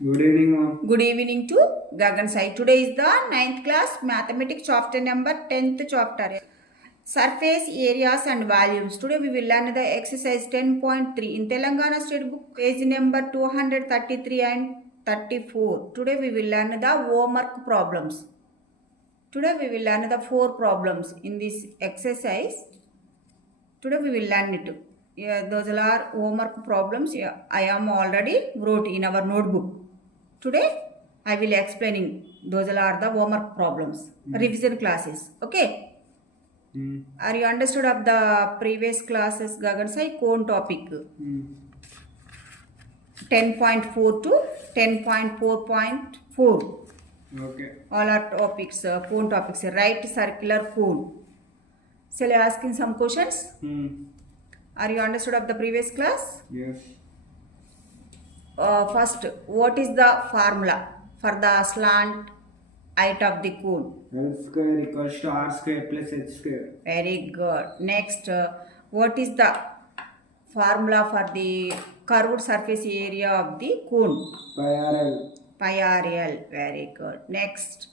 Good evening, ma'am. Good evening to Gagan Sai. Today is the 9th class mathematics chapter number 10th chapter. Surface areas and volumes. Today we will learn the exercise 10.3 in Telangana State Book page number 233 and 34. Today we will learn the homework problems. Today we will learn the 4 problems in this exercise. Today we will learn it. Those are homework problems. I am already wrote in our notebook. Today I will explaining those are the homework problems, revision classes. Okay. Are you understood of the previous classes Gagan Sai cone topic? 10.4 to 10.4.4. Okay. All are topics, cone topics, right circular cone. Shall I ask in some questions? Are you understood of the previous class? Yes. First, what is the formula for the slant height of the cone? L square equals to R square plus H square. Very good. Next, what is the formula for the curved surface area of the cone? Pi RL. Pi RL. Very good. Next,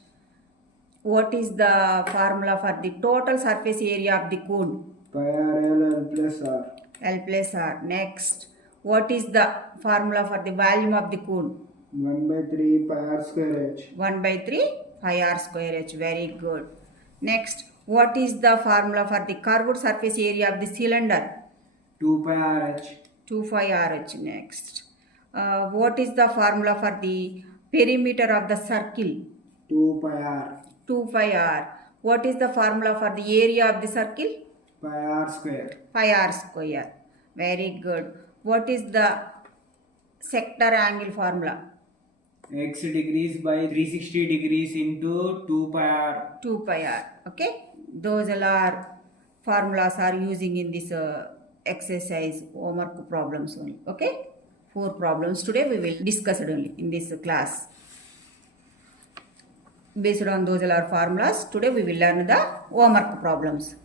what is the formula for the total surface area of the cone? Pi RL L plus R. L plus R. Next, what is the formula for the volume of the cone? 1 by 3 pi R square H. 1 by 3 pi R square H. Very good. Next, what is the formula for the curved surface area of the cylinder? 2 pi R H. 2 pi R H. Next, what is the formula for the perimeter of the circle? 2 pi R. 2 pi R. What is the formula for the area of the circle? Pi R square. Pi R square. Very good. What is the sector angle formula? X degrees by 360 degrees into 2 pi R. 2 pi R. Okay. Those all are formulas are using in this exercise homework problems only. Okay. 4 problems today we will discuss it only in this class. Based on those all are formulas, today we will learn the homework problems.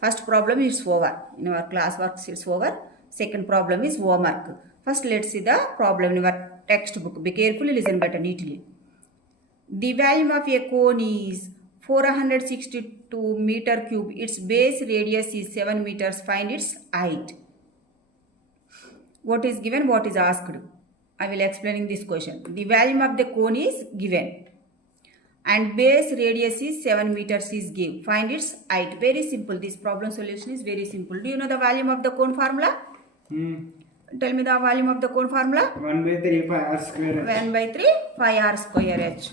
First problem is over. In our class works it's over. Second problem is homework. First let's see the problem in our textbook. Be carefully, listen better neatly. The volume of a cone is 462 meter cube. Its base radius is 7 meters. Find its height. What is given? What is asked? I will explain this question. The volume of the cone is given. And base radius is 7 meters is given. Find its height. Very simple. This problem solution is very simple. Do you know the volume of the cone formula? Tell me the volume of the cone formula. 1 by 3 pi R square H. 1 by 3 pi R square H.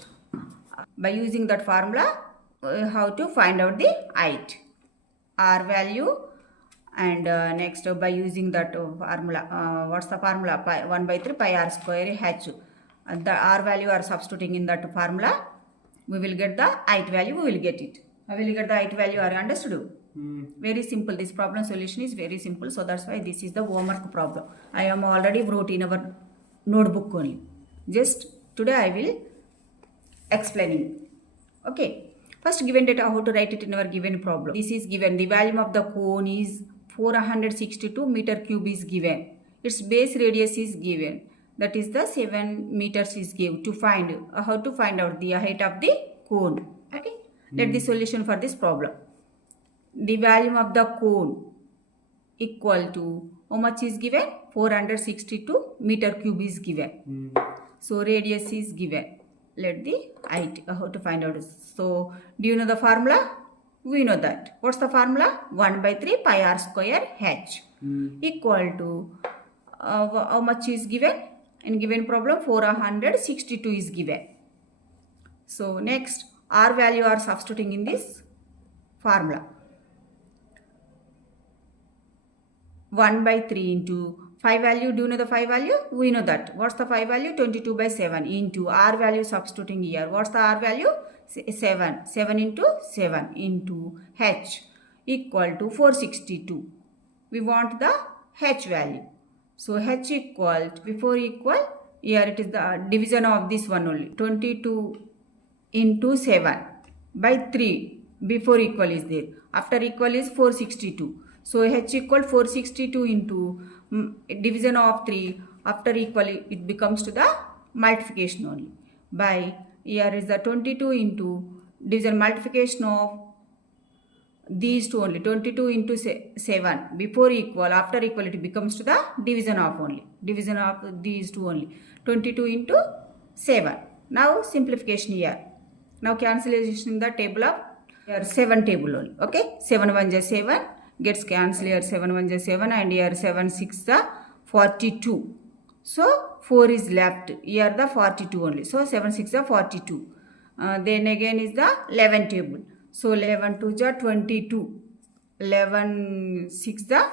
By using that formula, how to find out the height. R value. And next by using that formula. What's the formula? 1 by 3 pi R square H. The R value are substituting in that formula. We will get the height value. We will get it. I will get the height value. Are you understood? Very simple. This problem solution is very simple. So that's why this is the homework problem. I am already wrote in our notebook only. Just today I will explaining. Okay. First given data, how to write it in our given problem. This is given. The volume of the cone is 462 meter cube is given. Its base radius is given. That is the 7 meters is given. To find how to find out the height of the cone. Okay. Let the solution for this problem. The volume of the cone equal to how much is given? 462 meter cube is given. So radius is given. Let the height how to find out. So do you know the formula? We know that. What's the formula? 1 by 3 pi R square H equal to how much is given? In given problem 462 is given. So next R value are substituting in this formula. 1 by 3 into 5 value. Do you know the 5 value? We know that. What's the 5 value? 22 by 7 into R value substituting here. What's the R value? 7. 7 into 7 into H equal to 462. We want the H value. So H equal to, before equal, here it is the division of this one only. 22 into 7 by 3. Before equal is there. After equal is 462. So H equal 462 into division of 3. After equal it becomes to the multiplication only. By here is the 22 into division multiplication of these two only. 22 into 7 before equal, after equal it becomes to the division of only. Division of these two only. 22 into 7. Now simplification here. Now cancellation in the table of here 7 table only. Okay, 7 1 is 7 gets cancelled here. 7 1 is 7 and here 7 6 the 42. So 4 is left. Here the 42 only. So 7 6 the 42. Then again is the 11 table. So 11 2 is 22. 11 6 the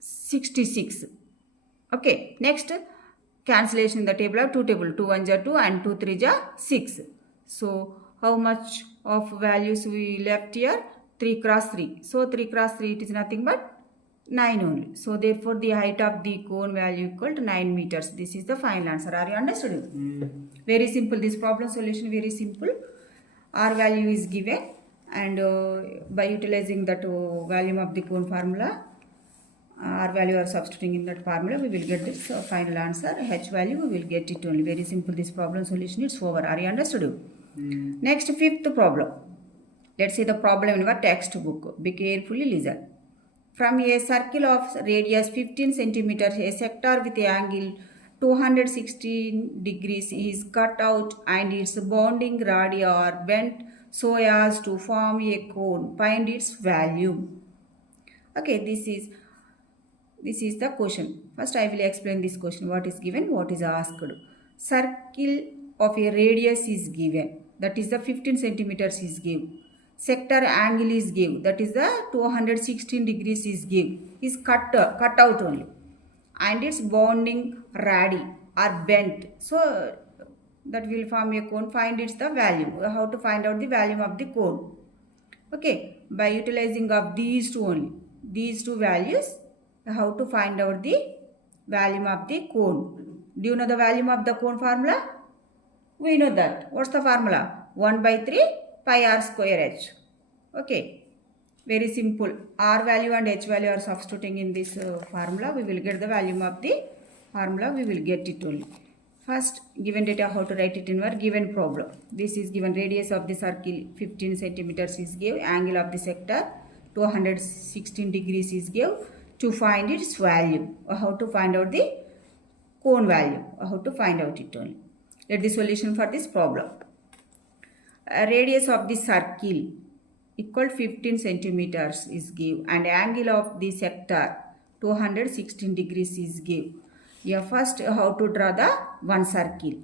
66. Okay, next cancellation in the table of 2 table. 2 1 is 2 and 2 3 is 6. So how much of values we left here? 3 cross 3. So 3 cross 3 it is nothing but 9 only. So therefore the height of the cone value equal to 9 meters. This is the final answer. Are you understood? Very simple. This problem solution very simple. R value is given and by utilizing that volume of the cone formula, R value or substituting in that formula, we will get this final answer. H value we will get it only. Very simple. This problem solution is over. Are you understood? Next, fifth problem. Let's see the problem in our textbook. Be carefully listen. From a circle of radius 15 centimeters, a sector with angle 216 degrees is cut out and its bounding radii are bent so as to form a cone. Find its value. Okay, this is the question. First I will explain this question. What is given, what is asked. Circle of a radius is given. That is the 15 centimeters is given. Sector angle is given. That is the 216 degrees is given. Is cut out only. And its bounding radii are bent. So that will form a cone. Find its the value. How to find out the value of the cone. Okay. By utilizing of these two only. These two values. How to find out the value of the cone. Do you know the value of the cone formula? We know that. What's the formula? 1 by 3 pi r square h. Okay. Very simple. R value and H value are substituting in this formula. We will get the value of the formula. We will get it only. First, given data, how to write it in our given problem. This is given radius of the circle 15 centimeters is given. Angle of the sector 216 degrees is given. To find its value. How to find out the cone value. How to find out it only. Let the solution for this problem. Radius of the circle equal 15 centimeters is given and angle of the sector 216 degrees is given. Yeah, first how to draw the one circle.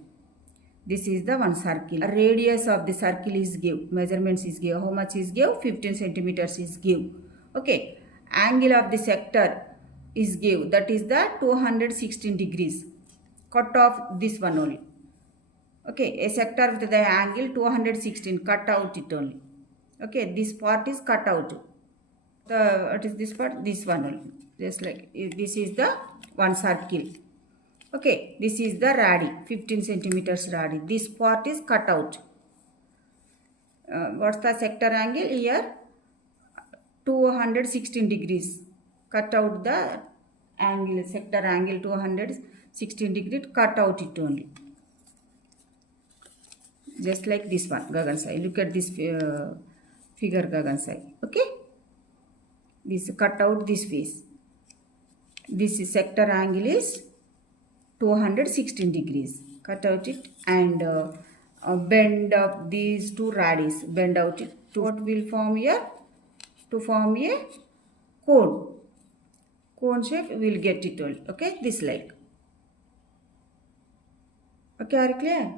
This is the one circle. Radius of the circle is given. Measurements is given. How much is given? 15 centimeters is given. Okay. Angle of the sector is given. That is the 216 degrees. Cut off this one only. Okay, a sector with the angle 216, cut out it only. Okay, this part is cut out. What is this part? This one only. Just like this is the one circle. Okay, this is the radii, 15 centimeters radii. This part is cut out. What's the sector angle here? 216 degrees. Cut out the angle, sector angle 216 degrees, cut out it only. Just like this one, Gagan Sai. Look at this figure, Gagan Sai. Okay? This cut out this face. This sector angle is 216 degrees. Cut out it and bend up these two radii. Bend out it. What will form here? To form a cone. Cone shape we will get it all. Okay? This like. Okay, are you clear?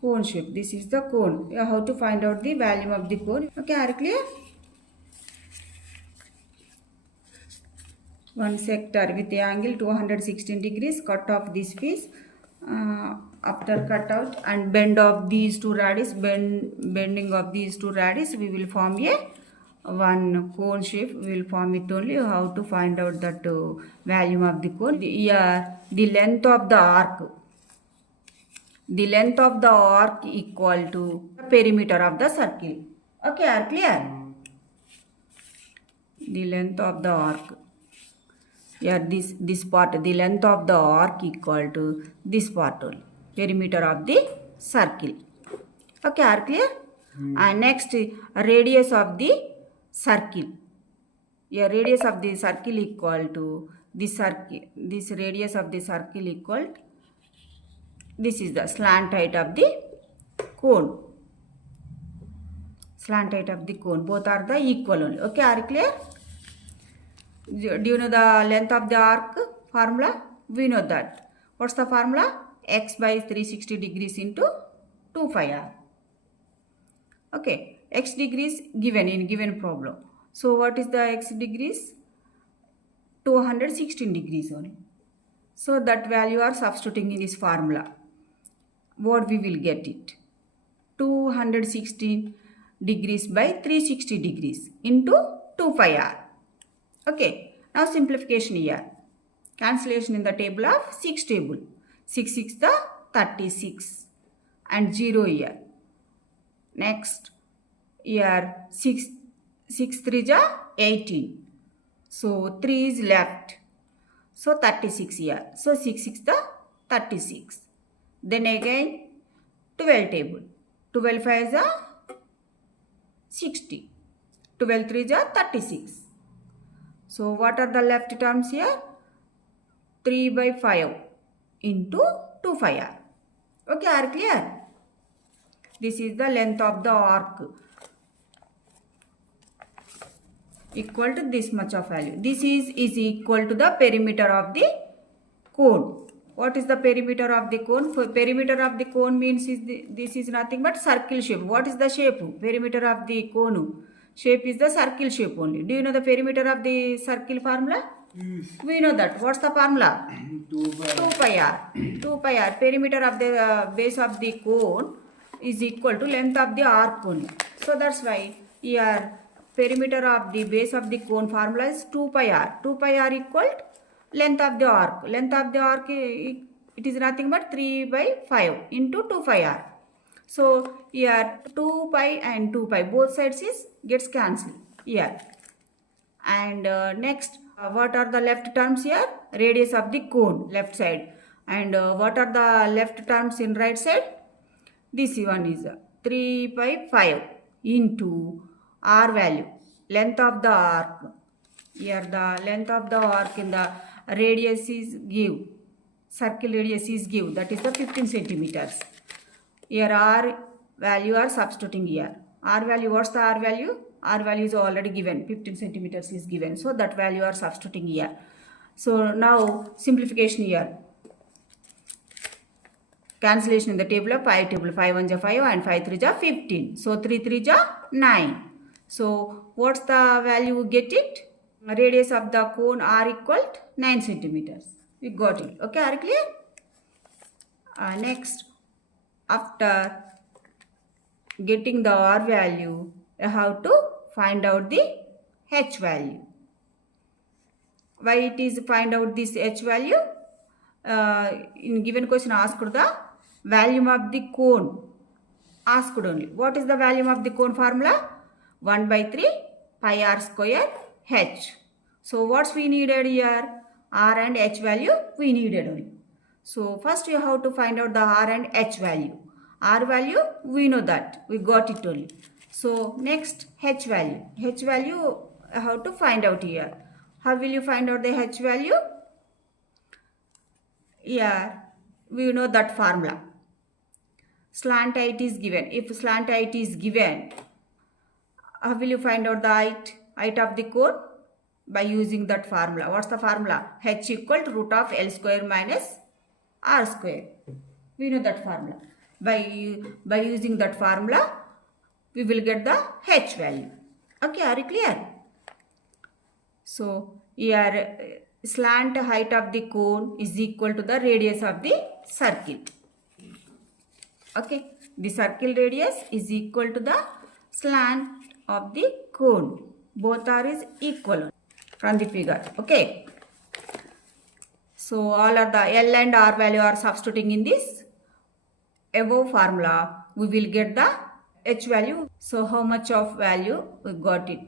Cone shape. This is the cone. How to find out the value of the cone. Okay, are you clear? One sector with the angle 216 degrees. Cut off this face. After cut out and bend of these two radii. Bending of these two radii. We will form a one cone shape. We will form it only. How to find out that value of the cone. The length of the arc. The length of the arc equal to the perimeter of the circle. Okay, are clear? The length of the arc. Here this part, the length of the arc equal to this part only, perimeter of the circle. Okay, are clear? And next, radius of the circle. Here radius of the circle equal to this circle. This radius of the circle equal to, this is the slant height of the cone. Slant height of the cone. Both are the equal only. Okay, are clear? Do you know the length of the arc formula? We know that. What's the formula? X by 360 degrees into 2 pi r. Okay, x degrees given in given problem. So what is the x degrees? 216 degrees only. So that value are substituting in this formula. What we will get it? 216 degrees by 360 degrees into 2 pi r. Okay, now simplification here. Cancellation in the table of 6 table. 6 6 the 36 and 0 here. Next, here 6 3 ja 18. So 3 is left. So 36 here. So 6 6 the 36. Then again 12 table. 12 5 ja 60. 12 3 ja 36. So what are the left terms here? 3 by 5 into 2 pi r. Okay, are clear? This is the length of the arc equal to this much of value. This is equal to the perimeter of the cone. What is the perimeter of the cone? For perimeter of the cone means this is nothing but circle shape. What is the shape? Perimeter of the cone shape is the circle shape only. Do you know the perimeter of the circle formula? Yes. We know that. What's the formula? 2 pi r. 2 pi r. Perimeter of the base of the cone is equal to length of the arc only. So that's why here perimeter of the base of the cone formula is 2 pi r. 2 pi r equal to length of the arc. Length of the arc, it is nothing but 3 by 5 into 2 pi r. So here 2 pi and 2 pi both sides gets cancelled here. And next, what are the left terms here? Radius of the cone left side. And what are the left terms in right side? This one is 3 by 5 into r value, length of the arc. Here the length of the arc in the radius is give, circle radius is give, that is the 15 centimeters. Here r value are substituting here. R value, what's the r value? R value is already given, 15 centimeters is given. So that value are substituting here. So now simplification here. Cancellation in the table of 5 table. 5 1 ja 5 and 5 3 ja 15. So 3 3 ja 9. So what's the value? Get it? Radius of the cone r equal to 9 centimeters. We got it. Okay, are clear? Next, after getting the r value, you have to find out the h value. Why it is find out this h value? In given question asked the volume of the cone. Asked only. What is the volume of the cone formula? 1 by 3 pi r square h. So what's we needed here? R and h value we needed only. So first you have to find out the r and h value. R value we know that. We got it only. So next h value. H value how to find out here. How will you find out the h value? Here we know that formula. Slant height is given. If slant height is given, how will you find out the height of the cone? By using that formula. What's the formula? H equal to root of L square minus R square. We know that formula. By using that formula, we will get the H value. Okay, are you clear? So here slant height of the cone is equal to the radius of the circle. Okay, the circle radius is equal to the slant of the cone. Both are is equal from the figure. Okay. So all of the L and R value are substituting in this above formula. We will get the H value. So how much of value we got it?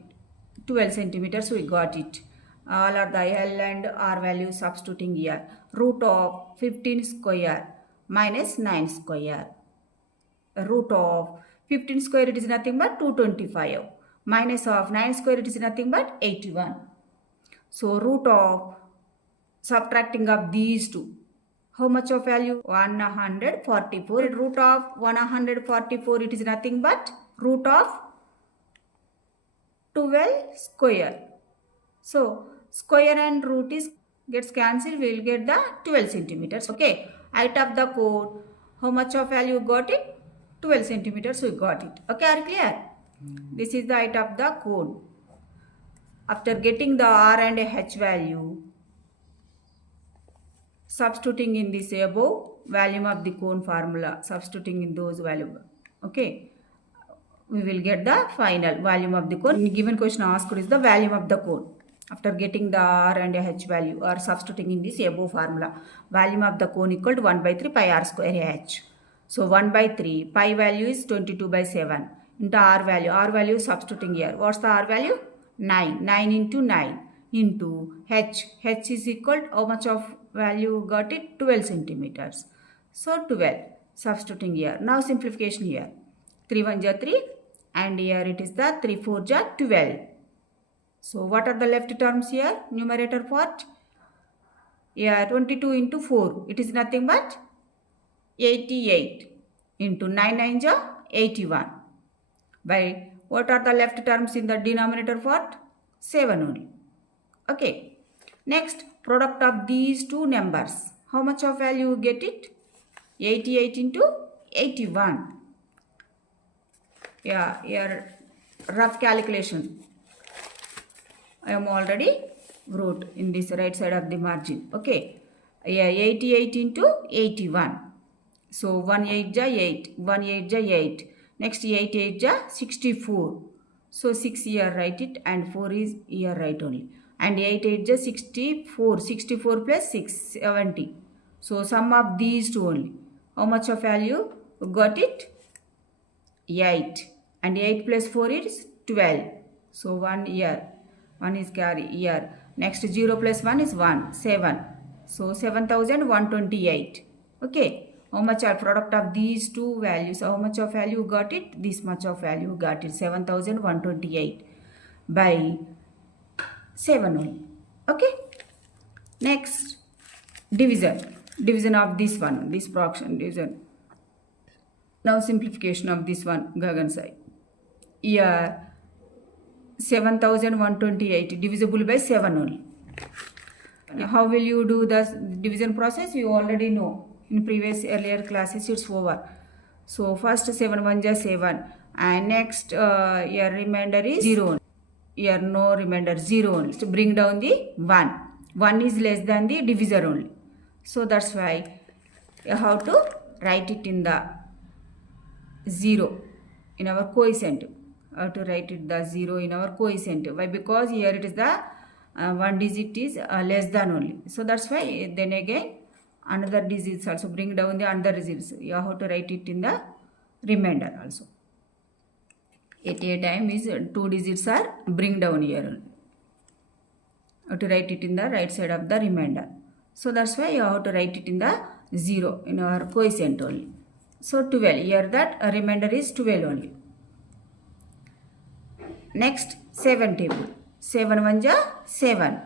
12 centimeters we got it. all are the L and R values substituting here. Root of 15 square minus 9 square. Root of 15 square, it is nothing but 225. Minus of 9 square, it is nothing but 81. So root of subtracting of these two. How much of value? 144. Root of 144, it is nothing but root of 12 square. So square and root is gets cancelled. We will get the 12 centimeters. Okay. Height of the cone. How much of value got it? 12 centimeters we got it. Okay, are you clear? This is the height of the cone. After getting the R and H value, substituting in this above volume of the cone formula, substituting in those values. Okay, we will get the final volume of the cone. In given question asked is the volume of the cone. After getting the R and H value or substituting in this above formula, volume of the cone equal to 1 by 3 pi R square H. So 1 by 3, pi value is 22 by 7 into R value. R value is substituting here. What's the R value? 9. 9 into 9 into H. H is equal to how much of value got it? 12 centimeters. So 12. Substituting here. Now simplification here. 3 1 ja 3 and here it is the 3 4 ja 12. So what are the left terms here? Numerator part. Here 22 into 4. It is nothing but 88 into 9 9 ja 81. By what are the left terms in the denominator part? 7 only. Okay. Next, product of these two numbers. How much of value you get it? 88 into 81. Yeah, here rough calculation. I am already wrote in this right side of the margin. Okay. Yeah, 88 into 81. So 1 8 ja 8. 1 8 ja 8. Next 8 8 ja 64. So 6 here write it and 4 is here write only. And 8 8 ja 64. 64 plus 6 70. So sum of these two only. How much of value? Got it? 8. And 8 plus 4 is 12. So 1 here. 1 is carry here. Next 0 plus 1 is 1. 7. So 7128. Okay. How much are product of these two values? How much of value got it? This much of value got it. 7128 by 7 only. Okay. Next, division. Division of this one. This fraction division. Now simplification of this one. Gagan side. Here 7128 divisible by 7 only. How will you do the division process? You already know. In previous earlier classes it's over. So first 7 1 ja 7 and next your remainder is 0. Here no remainder, 0 only. So bring down the 1. 1 is less than the divisor only. So that's why you have to write it in the 0 in our quotient. How to write it the 0 in our quotient. Why? Because here it is the one digit is less than only. So that's why then again another digits also bring down the another digits. You have to write it in the remainder also. At a time is 2 digits are bring down here. You have to write it in the right side of the remainder. So that's why you have to write it in the 0 in our quotient only. So 12. Here that remainder is 12 only. Next 7 table. 7 1 ja 7.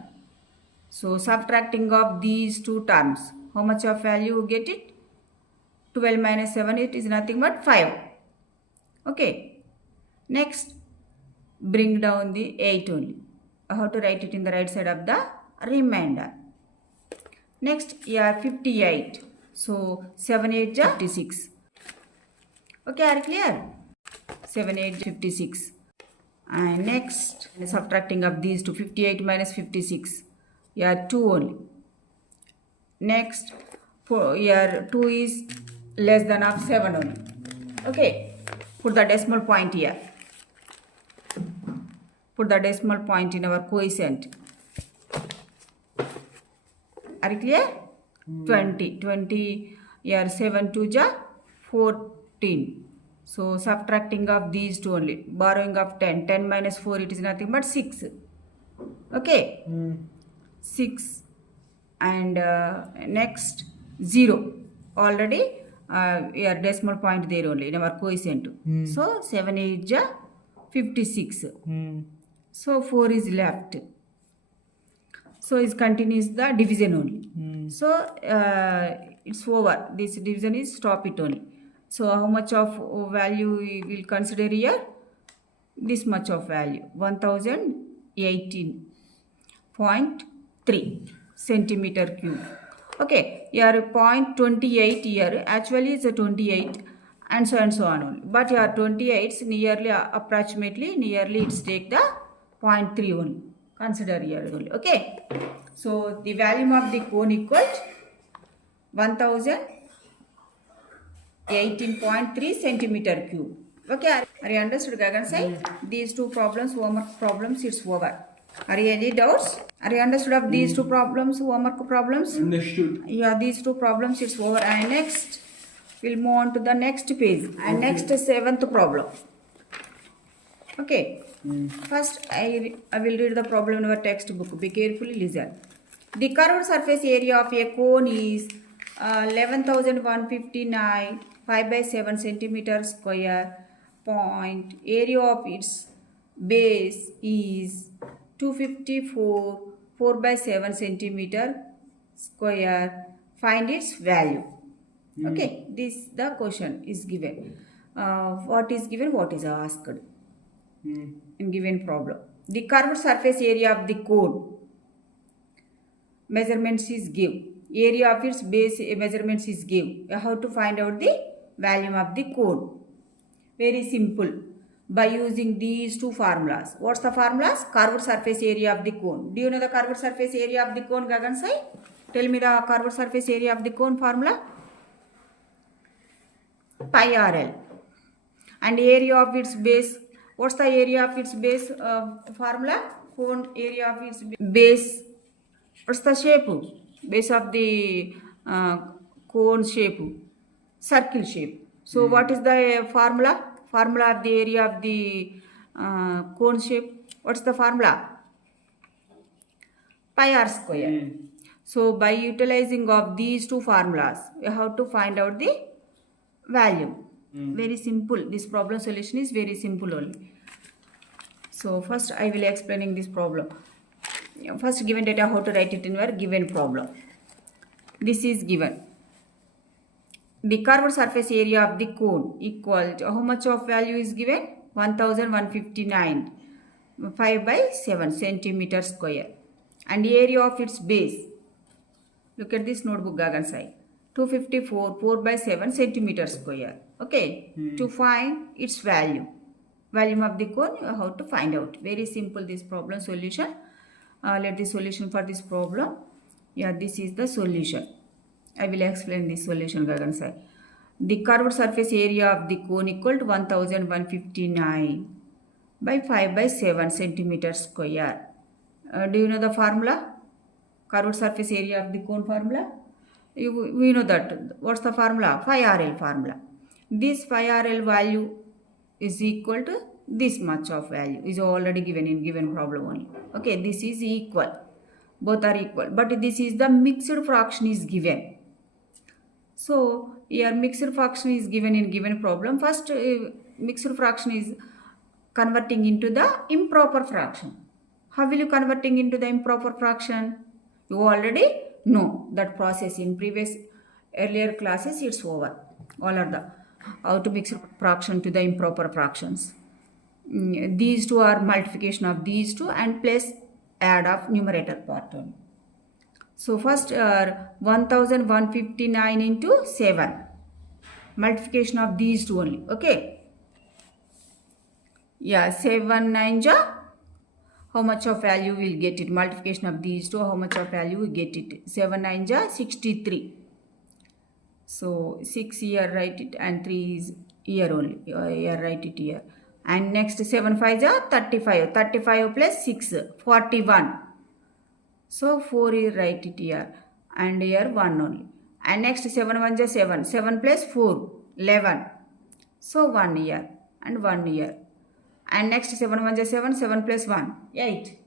So subtracting of these two terms. How much of value you get it? 12 minus 7, it is nothing but 5. Okay. Next, bring down the 8 only. How to write it in the right side of the remainder. Next, here 58. So 7 8 ja 56. Okay, are you clear? 7 8 56. And next, subtracting of these two, 58 minus 56. Here 2 only. Next, here 2 is less than of 7 only. Okay, put the decimal point here. Put the decimal point in our quotient. Are you clear? 20. 20 here 7 2 ja 14. So subtracting of these two only. Borrowing of 10. 10 minus 4, it is nothing but 6. Okay. 6 and next 0. Already your decimal point there only in our quotient. So 7 8 ja 56. So 4 is left. So it continues the division only. So it's over. This division is stop it only. So how much of value we will consider here? This much of value, 1018.3 centimeter cube. Okay, here 0.28 here, actually it's a 28 and so on only. But here 28 is nearly approximately nearly it's take the 0.3 only. Consider here only. Okay, so the volume of the cone equals 1018.3 centimeter cube. Okay, are you understood, Gagan? Say these two problems, homework problems, it's over. Are you any doubts? Are you understood of these two problems, homework problems? Understood. Yeah, these two problems, it's over. And next, we'll move on to the next page. And next, 7th problem. Okay. First, I will read the problem in our textbook. Be carefully listen. The curved surface area of a cone is 11,159 5 by 7 centimeter square. Point area of its base is 254 4 by 7 centimeter square. Find its value. Okay, this the question is given. What is given? What is asked in given problem? The curved surface area of the cone measurements is give. Area of its base measurements is give. How to find out the volume of the cone? Very simple. By using these two formulas. What's the formulas? Curved surface area of the cone. Do you know the curved surface area of the cone, Gagan Sai? Tell me the curved surface area of the cone formula. Pi RL. And area of its base. What's the area of its base formula? Cone area of its base. What's the shape? Base of the cone shape. Circle shape. So what is the formula? Formula of the area of the cone shape. What's the formula? Pi r square. So by utilizing of these two formulas, we have to find out the value. Very simple. This problem solution is very simple only. So first I will explaining this problem. First given data, how to write it in your given problem. This is given. The curved surface area of the cone equal to how much of value is given? 1159 5 by 7 centimeter square. And the area of its base. Look at this notebook, Gagan Sai. 254 4 by 7 centimeter square. Okay. To find its value. Volume of the cone, you have to find out. Very simple this problem solution. Let the solution for this problem. Yeah, this is the solution. I will explain this solution, Gagan Sai. The curved surface area of the cone equal to 1159 by 5 by 7 centimeter square. Do you know the formula? Curved surface area of the cone formula? We know that. What's the formula? Phi RL formula. This phi RL value is equal to this much of value. Is already given in given problem only. Okay, this is equal. Both are equal. But this is the mixed fraction is given. So here mixed fraction is given in given problem. First mixed fraction is converting into the improper fraction. How will you converting into the improper fraction? You already know that process in previous earlier classes. It's over. All are the how to mix fraction to the improper fractions. These two are multiplication of these two and plus add of numerator part only. So first 1159 into 7. Multiplication of these two only. Okay. Yeah, 7 9 ja. How much of value will get it? Multiplication of these two. How much of value will get it? 7 9 ja 63. So 6 here write it and 3 is here only. Here write it here. And next 7 5 ja 35. 35 plus 6 41. So 4 is write it here and here 1 only. And next 7 1 ja 7. 7 plus 4 11. So 1 here and 1 here. And next 7 1 ja 7. 7 plus 1 8.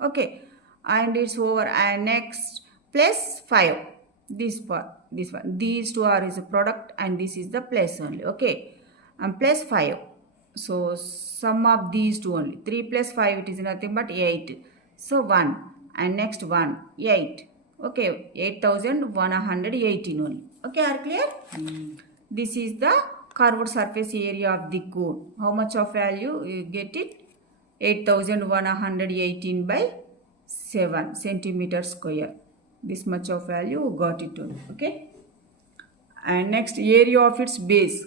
Okay. and it's over. And next plus 5, this part, this one, these two are is a product and this is the plus only. Okay, and plus 5, so sum of these two only, 3 plus 5, it is nothing but 8. So 1 and next 1, 8. Okay, 8118 only. Okay, are clear? This is the curved surface area of the cone. How much of value you get it? 8118 by 7 centimeter square. This much of value you got it only. Okay. And next, area of its base.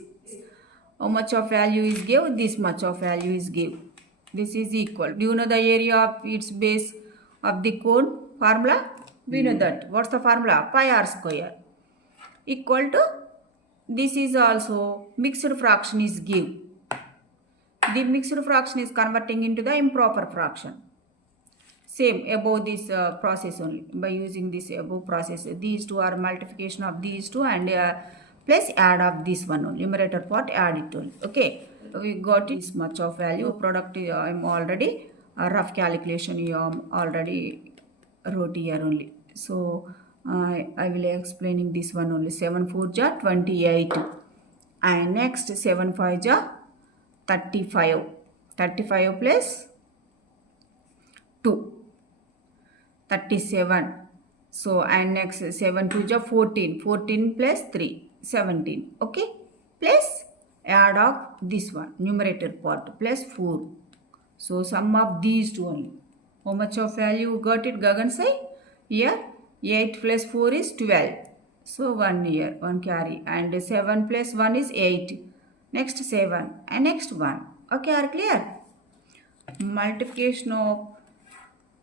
How much of value is given? This much of value is given. This is equal. Do you know the area of its base of the cone formula? We know that. What's the formula? Pi r square equal to, this is also mixed fraction is given. The mixed fraction is converting into the improper fraction. Same above this process only, by using this above process. These two are multiplication of these two and plus add of this one only. Numerator part add it only. Okay, we got this much of value. Product I am already rough calculation you already wrote here only. So I will explaining this one only. 7 4 ja 28 and next 7 5 ja 35. 35 plus 2, 37. So and next 7 2 ja 14. 14 plus 3, 17. Okay, plus add of this one, numerator part, plus 4. So sum of these two only. How much of value got it, Gagan say? Here 8 plus 4 is 12. So 1 here, 1 carry, and 7 plus 1 is 8. Next 7 and next 1. Okay, are clear? Multiplication of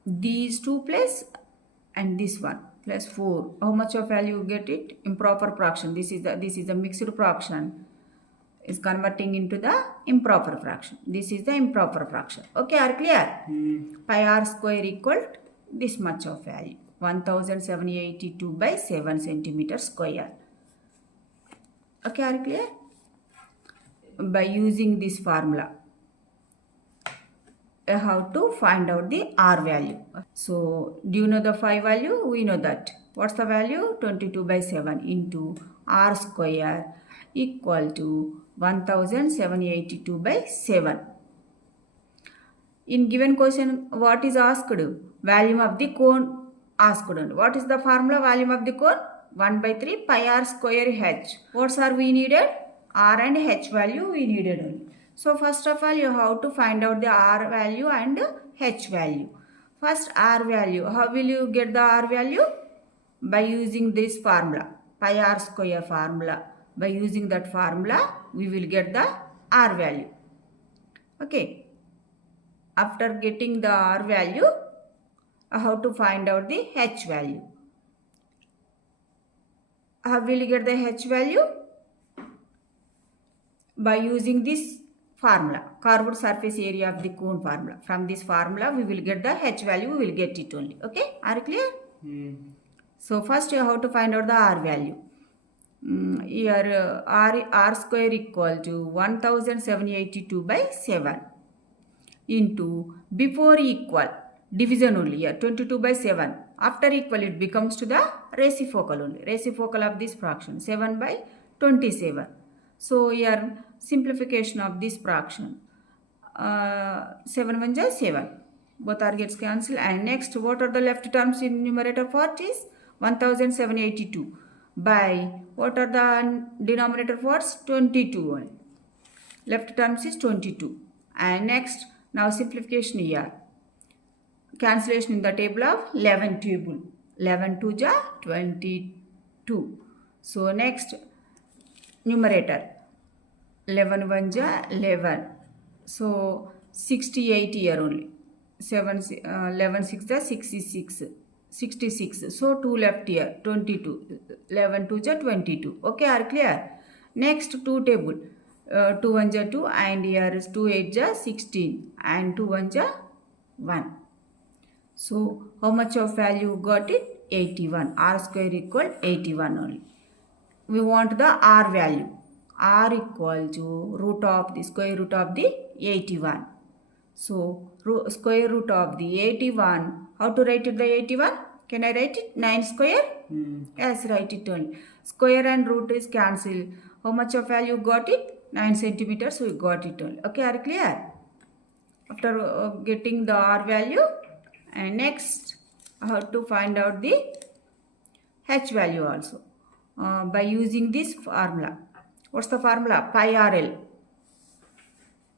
these two plus and this one plus 4. How much of value you get it? Improper fraction. This is the mixed fraction is converting into the improper fraction. This is the improper fraction. Okay, are clear? Pi r square equal to this much of value, 1782 by 7 centimeter square. Okay, are clear? By using this formula, how to find out the r value. So do you know the phi value? We know that. What's the value? 22 by 7 into r square equal to 1782 by 7. In given question, what is asked? Volume of the cone asked. What is the formula? Volume of the cone 1 by 3 pi r square h. What are we needed? R and h value we needed only. So first of all, you have to find out the r value and h value. First, r value. How will you get the r value? By using this formula, pi r square formula. By using that formula, we will get the r value. Okay. After getting the r value, how to find out the h value? How will you get the h value? By using this formula, curved surface area of the cone formula. From this formula, we will get the h value, we will get it only. Okay, are you clear? So first you have to find out the r value. Here r square equal to 1782 by 7 into, before equal, division only here, 22 by 7. After equal, it becomes to the reciprocal only. Reciprocal of this fraction, 7 by 27. So here simplification of this fraction, 7 1 is 7. Both are gets cancelled. And next, what are the left terms in numerator part is 1782 by, what are the denominator parts? 22 only. Left terms is 22. And next, now simplification here. Cancellation in the table of 11 table. 11 2 ja 22. So next, numerator 11 1 ja 11. So 68 here only. 11 6 ja 66. 66. So 2 left here, 22. 11 2 ja 22. Okay, are clear? Next, 2 table. 2 1 ja 2 and here is 2 8 ja 16 and 2 1 ja 1. So how much of value got it? 81. R square equal 81 only. We want the r value. R equal to root of the square root of the 81. So square root of the 81. How to write it the 81? Can I write it 9 square? Yes, write it only. Square and root is cancelled. How much of value got it? 9 centimeters we got it only. Okay, are clear? After getting the R value, and next how to find out the H value also by using this formula. What's the formula? Pi RL.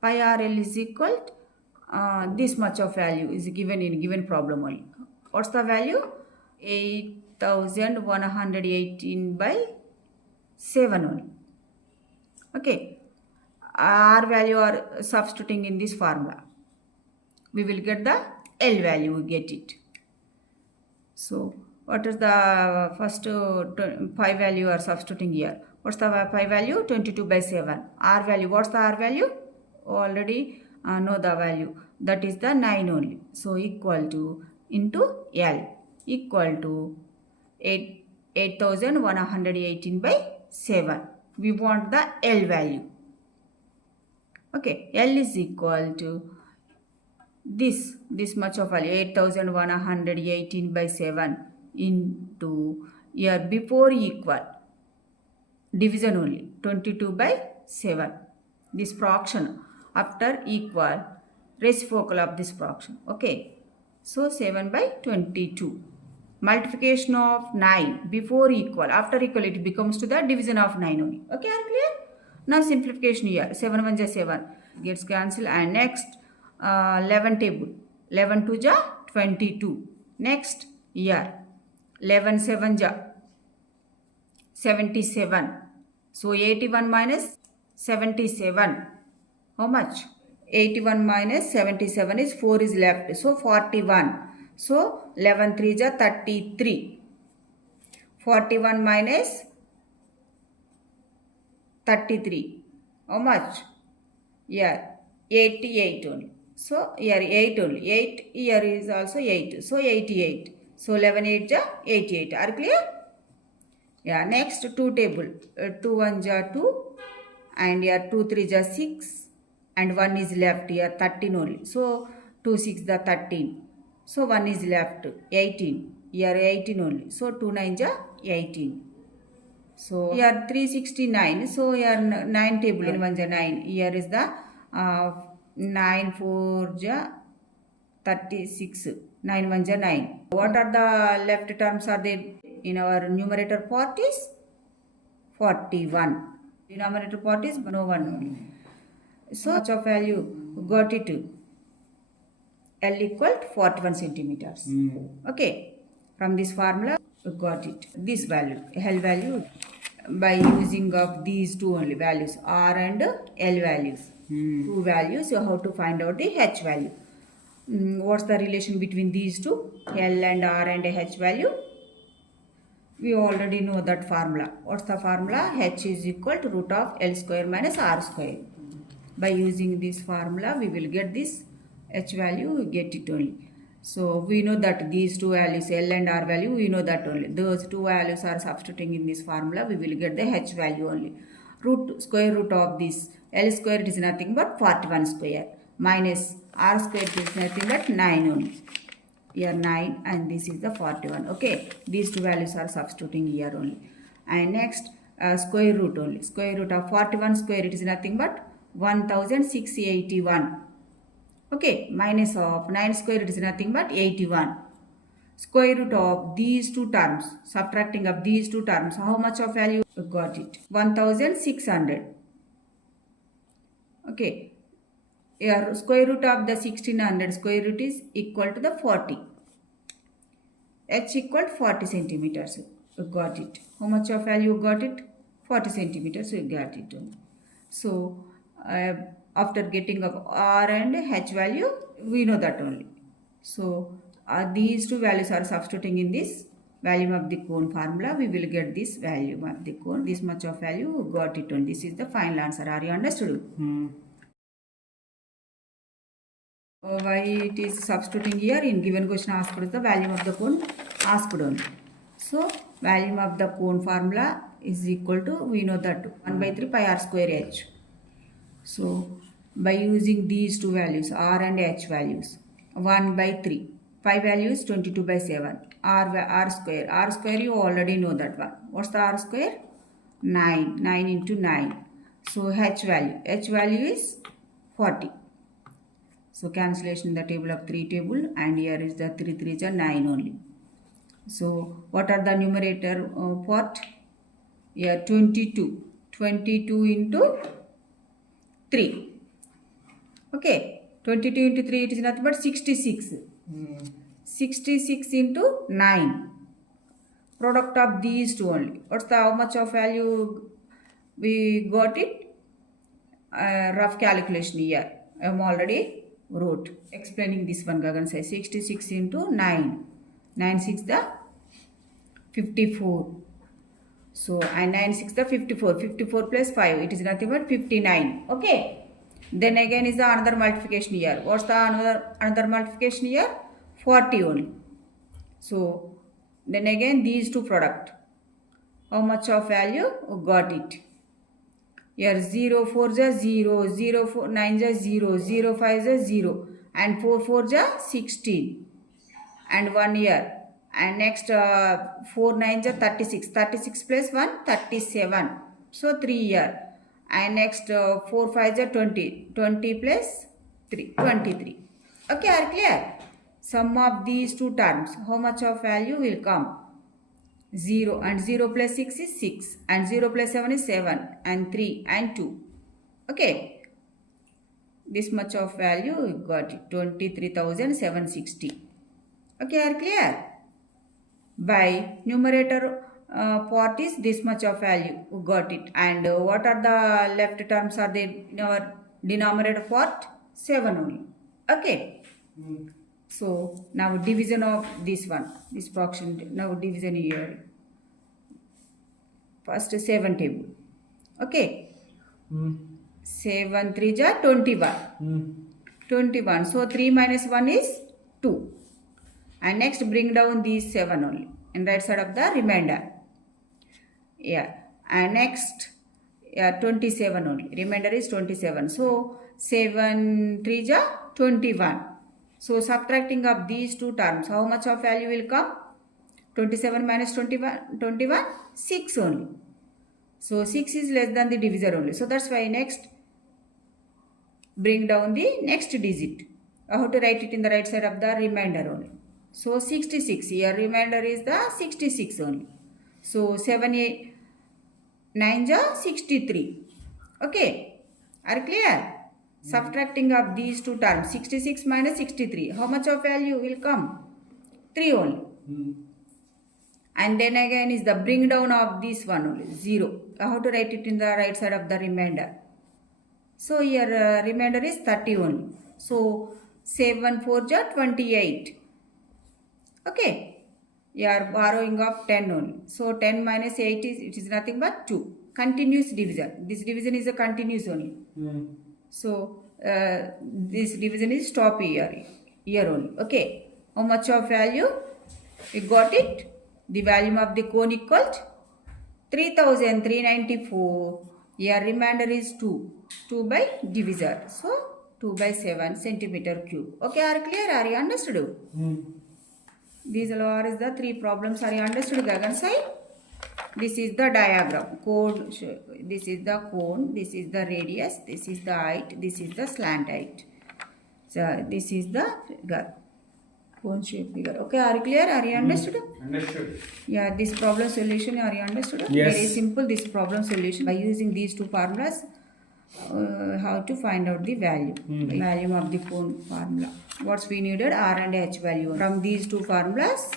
Pi RL is equal to this much of value is given in given problem only. What's the value? 8118 by 7 only. Okay. R value are substituting in this formula. We will get the L value, we get it. So what is the first pi value are substituting here? What's the pi value? 22 by 7. R value, what's the R value? Already know the value. That is the 9 only. So equal to into L equal to 8118 by 7. We want the L value. Okay, L is equal to this much of value 8118 by 7 into here before equal division only 22 by 7. This fraction after equal reciprocal of this fraction. Okay, so 7 by 22. Multiplication of 9 before equal, after equal it becomes to the division of 9 only. Okay, are clear? Now simplification here 7 1 ja 7 gets cancelled, and next 11 table 11 2 ja 22. Next here 11 7 ja 77. So 81 minus 77. How much? 81 minus 77 is 4 is left. So 41. So 11 3 ja 33. 41 minus 33. How much? Here 88 only. So here 8 only. 8 here is also 8. So 88. So 11 8 ja 88. Are clear? Yeah. Next 2 table. 2 1 ja 2. And here 2 3 ja 6. And 1 is left here 13 only. So 2 6 the 13. So 1 is left 18. Here 18 only. So 2 9 ja 18. So here 369. So here 9 table in 1 ja 9. Here is the 9 4 ja 36. 9 1 ja 9. What are the left terms are there in our numerator part is 41. Denominator part is no one only. So much of value got it. L equal to 41 centimeters. Okay. From this formula we got it. This value, L value, by using of these two only values, R and L values. Two values, you have to find out the H value. What's the relation between these two? L and R and H value? We already know that formula. What's the formula? H is equal to root of L square minus R square. By using this formula, we will get this H value, we get it only. So we know that these two values, L and R value, we know that only. Those two values are substituting in this formula, we will get the H value only. Square root of this L square, it is nothing but 41 square, minus R square, it is nothing but 9 only. Here 9 and this is the 41. Okay, these two values are substituting here only. And next square root only. Square root of 41 square, it is nothing but 1681. Okay, minus of 9 square, it is nothing but 81. Square root of these two terms, subtracting of these two terms, how much of value you got it? 1600. Okay, here square root of the 1600 square root is equal to the 40. H equal 40 centimeters. You got it. How much of value you got it? 40 centimeters. You got it. So after getting of R and H value, we know that only. So these two values are substituting in this volume of the cone formula. We will get this volume of the cone. This much of value, got it on. This is the final answer. Are you understood? Why it is substituting here? In given question asked is the volume of the cone asked only. So volume of the cone formula is equal to, we know that 1 by 3 pi r square h. So by using these two values, R and H values. 1 by 3. Pi value is 22 by 7. R square. R square you already know that one. What's the R square? 9. 9 into 9. So H value. H value is 40. So cancellation in the table of 3 table, and here is the 3 3s are 9 only. So what are the numerator part? Here 22. 22 into 3. Okay. 22 into 3 it is nothing but 66. 66 into 9. Product of these two only. What's the how much of value we got it? Rough calculation here. I am already wrote. Explaining this one. Gagan says 66 into 9. 9 6 the 54. So and 9 6 the 54. 54 plus 5. It is nothing but 59. Okay. Then again is the another multiplication here. What's the another multiplication here? 40 only. So then again these two product. How much of value? Got it. Here 0 4 is 0, 0 4 9 is 0, 0 5 is 0, and 4 4 is 16, and 1 here. And next 4 9 is 36. 36 plus 1 37. So 3 here. And next 4 5 is 20. 20 plus 3 23. Okay, are clear? Sum of these two terms, how much of value will come? 0, and 0 plus 6 is 6, and 0 plus 7 is 7, and 3 and 2. Okay, this much of value we got it, 23,760. Okay, are clear? By numerator part is this much of value we got it, and what are the left terms are they in our denominator part? 7 only. Okay. So now division of this one, this fraction, now division here. First 7 table. Okay. 7 3 is 21. 21. So 3 minus 1 is 2. And next bring down these 7 only. And right side of the remainder. Yeah. And next 27 only. Remainder is 27. So 7 3 is 21. So subtracting of these two terms, how much of value will come? 27 minus 21, 6 only. So 6 is less than the divisor only. So that's why next bring down the next digit. I have to write it in the right side of the remainder only. So 66. Here remainder is the 66 only. So 7 8 9 is 63. Okay. Are clear? Subtracting of these two terms, 66 minus 63. How much of value will come? 3 only. And then again is the bring down of this one only, 0. I have to write it in the right side of the remainder. So here remainder is 30 only. So 7 4 is 28. Okay. You are borrowing of 10 only. So 10 minus 8 is, it is nothing but 2. Continuous division. This division is a continuous only. So this division is stop here only. Okay. How much of value? We got it. The volume of the cone equals 3,394. Here remainder is 2. 2 by divisor. So 2 by 7 centimeter cube. Okay, are clear? Are you understood? These are the 3 problems. Are you understood, Gagan Sai? This is the diagram. Cone. This is the cone. This is the radius. This is the height. This is the slant height. So this is the figure. Cone shape figure. Okay, are you clear? Are you understood? Understood. Yeah, this problem solution, are you understood? Yes. Very simple, this problem solution. By using these two formulas, how to find out the value. Value of the cone formula. What's we needed? R and H value. From these two formulas,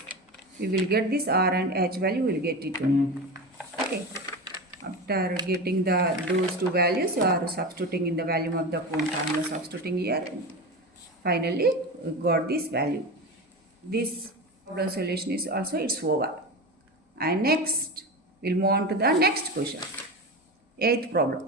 we will get this R and H value, we will get it. Okay. After getting those two values, you are substituting in the value of the cone formula. Substituting here. Finally, we got this value. This problem solution is also it's over. And next, we'll move on to the next question. 8th problem.